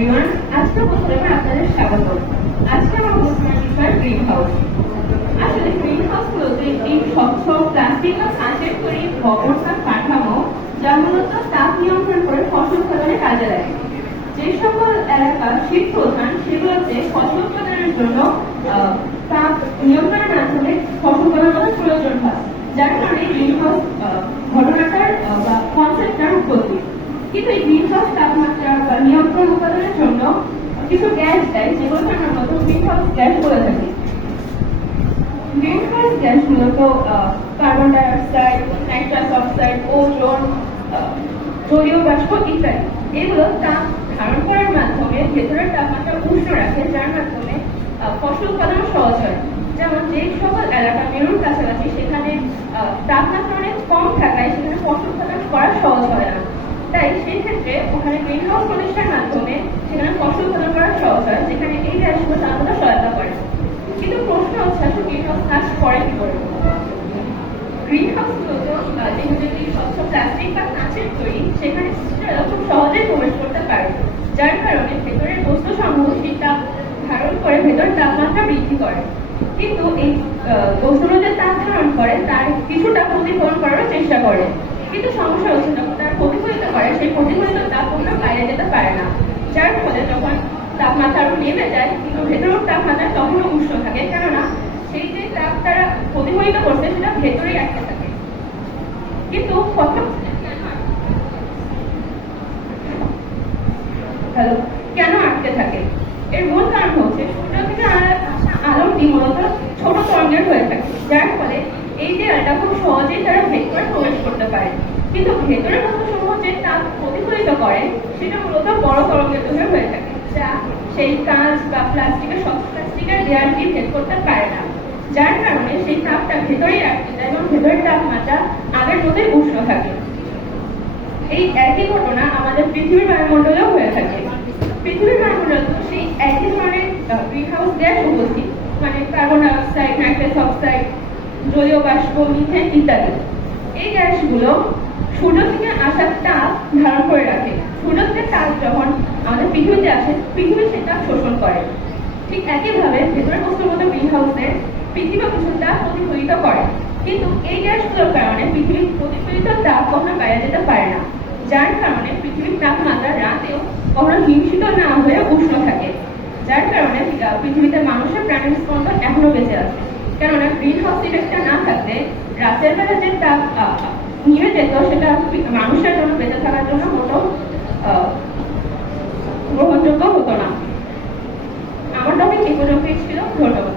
Everyone, আজকে প্রথমে আপনাদের স্বাগত। আজকে আমার আলোচনার বিষয় গ্রিন হাউস। আসলে গ্রিন হাউস বলতে একটি স্বচ্ছ প্লাস্টিক বা কাঁচের তৈরি ভবন বা কাঠামো যা মূলত তাপ নিয়ন্ত্রণ করে ফসল উৎপাদনে কাজে লাগে। যে সকল এলাকা শীত প্রধান সেগুলোতে ফসল উৎপাদনের জন্য তাপ নিয়ন্ত্রণের মাধ্যমে ফসল উৎপাদনের প্রয়োজন হয়, যার কারণে গ্রিন হাউস ঘটনাটার বা কনসেপ্টটার উৎপত্তি। কিন্তু এই গ্রিন হাউস তাপমাত্রা বা নিয়ন্ত্রণ উৎপাদনের জন্য কিছু গ্যাস দেয়, যেগুলোকে আমরা মূলত গ্রিন হাউস গ্যাস বলে থাকি। গ্রিন হাউস গ্যাস মূলত carbon die oxide, nitrous oxide, ozone, জলীয় বাষ্প ইত্যাদি। এগুলো তাপ ধারণ করার মাধ্যমে ভেতরের তাপমাত্রা উষ্ণ রাখে, যার মাধ্যমে ফসল উৎপাদন সহজ হয়। যেমন যে সকল এলাকা মেরুর কাছাকাছি সেখানে তাপমাত্রা অনেক কম থাকায় সেখানে ফসল উৎপাদন করা সহজ হয় না, তাই সেই ক্ষেত্রে ওখানে গ্রিন হাউস প্রতিষ্ঠার মাধ্যমে সেখানে ফসল উৎপাদন করা সহজ হয়, যেখানে এই গ্যাসগুলো তাপমাত্রা সহায়তা করে। কিন্তু প্রশ্ন হচ্ছে আসলে গ্রিন হাউস কাজ করে কি করে? গ্রিন হাউস মূলত যেহেতু একটি স্বচ্ছ প্লাস্টিক বা কাঁচের তৈরি, সেখানে খুব সহজেই প্রবেশ করতে পারে, যার কারণে ভেতরের বস্তু সমূহ সেই তাপ ধারণ করে ভেতরের তাপমাত্রা বৃদ্ধি করে। কিন্তু এই বস্তুগুলো যে তাপ ধারণ করে তার কিছুটা প্রতিফলন করার চেষ্টা করে, কিন্তু সমস্যা হচ্ছে যখন তার প্রতিফলিত করে সেই প্রতিফলিত তাপ কখনো বাইরে যেতে পারে না, যার ফলে যখন তাপমাত্রা আরো নেমে যায় কিন্তু ভেতরের তাপমাত্রা তখনও উষ্ণ থাকে, কেননা সেই যে তাপ তারা প্রতিফলিত করছে সেটা ভেতরেই আটকে থাকে। কিন্তু কেন আটকে থাকে? এর মূল কারণ হচ্ছে সূর্য থেকে আসা আলোটি মূলত ছোট তরঙ্গের হয়ে থাকে, যার ফলে এই দেয়ালটা খুব সহজেই তারা ভেতরে প্রবেশ করতে পারে। কিন্তু ভেতরের বস্তুসমূহ যে তাপ প্রতিফলিত করে সেটা মূলত বড় তরঙ্গের তৈরি হয়ে থাকে, যা সেই কাঁচ বা প্লাস্টিকের দেয়ালটি ভেদ করতে পারে না, যার কারণে সেই তাপটা ভেতরেই আটকে যায় এবং ভেতরের তাপমাত্রা আগের মতোই উষ্ণ থাকে। এই একই ঘটনা আমাদের পৃথিবীর বায়ুমণ্ডলেও হয়ে থাকে। পৃথিবীর বায়ুমণ্ডলে সেই একই ধরনের গ্রিন হাউস গ্যাস উপস্থিত, মানে carbon die oxide, nitrous oxide, জলীয় বাষ্প, মিথেন ইত্যাদি। এই গ্যাসগুলো সূর্য থেকে আসা তাপ ধারণ করে রাখে। সূর্য থেকে তাপ যখন আমাদের পৃথিবীতে আসে, পৃথিবী সেই তাপ শোষণ করে। ঠিক একইভাবে ভেতরের বস্তুর মতো গ্রিন হাউসের পৃথিবী কিছু তাপ প্রতিফলিত করে, কিন্তু এই গ্যাসগুলোর কারণে পৃথিবীর প্রতিফলিত তাপ কখনো বাইরে যেতে পারে না, যার কারণে পৃথিবীর তাপমাত্রা রাতেও কখনো হিমশীত না হয়ে উষ্ণ থাকে, যার কারণে পৃথিবীতে মানুষের প্রাণীর স্পন্দন এখনো বেঁচে আছে। কেননা গ্রিন হাউস ইফেক্টটা না থাকলে রাতের বেলা যে তাপ নিয়ে যেত সেটা মানুষের জন্য বেঁচে থাকার জন্য মোটেও গ্রহণযোগ্য হতো না। আমার টপিক এই পর্যন্তই ছিল। ধন্যবাদ।